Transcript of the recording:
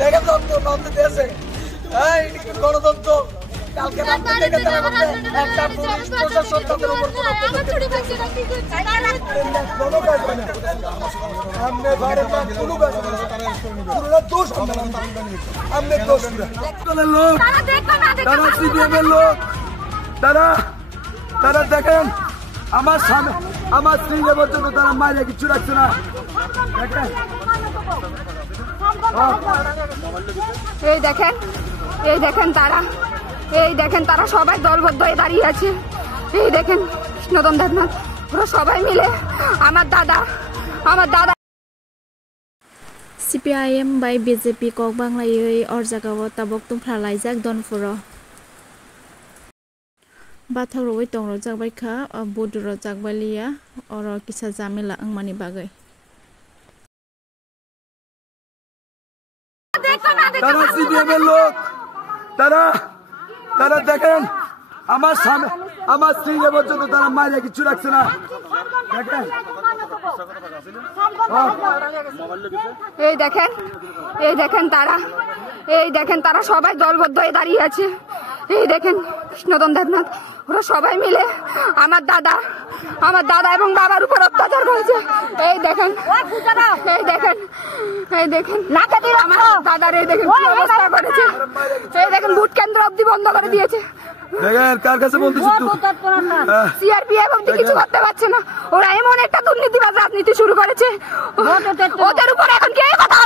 দেখেন নন্দী দেশে গণতন্ত্র কালকে থেকে তারা একটা পুলিশ প্রশাসন তাদের উপর তারা দেখেন আমার স্বামী আমার স্ত্রী পর্যন্ত তারা মাইরে কিছু রাখছে না। এই দেখেন তারা সবাই দলবদ্ধ হয়ে দাঁড়িয়ে আছে। এই দেখেন কৃষ্ণদম দেবনাথ ওরা সবাই মিলে আমার দাদা CPIM by BJP kok banglayoi orjagao tabok tungphalaijak donfuro bathak roi tongrojak bai kha boduro jakbalia oro kisa jamila angmani bagai তারা সিপিএম এর লোক তারা দেখেন আমার স্বামী আমার স্ত্রী পর্যন্ত তারা মাইরে কিছু রাখছে না। এই দেখেন তারা সবাই দলবদ্ধ হয়ে দাঁড়িয়ে আছে। এই দেখেন কৃষ্ণদম দেবনাথ ওরা সবাই মিলে আমার দাদা এবং বাবার উপর অত্যাচার করেছে। এই দেখেন আমার দাদার এই দেখেন কি অবস্থা করেছে। এই দেখেন ভোট কেন্দ্র অব্দি বন্ধ করে দিয়েছে। দেখেন কার কাছে বলতেছি সিআরপিএফ অব্দি কিছু করতে পারছে না। ওরা এমন একটা দুর্নীতিবাজ রাজনীতি শুরু করেছে ওদের উপর এখন কে কথা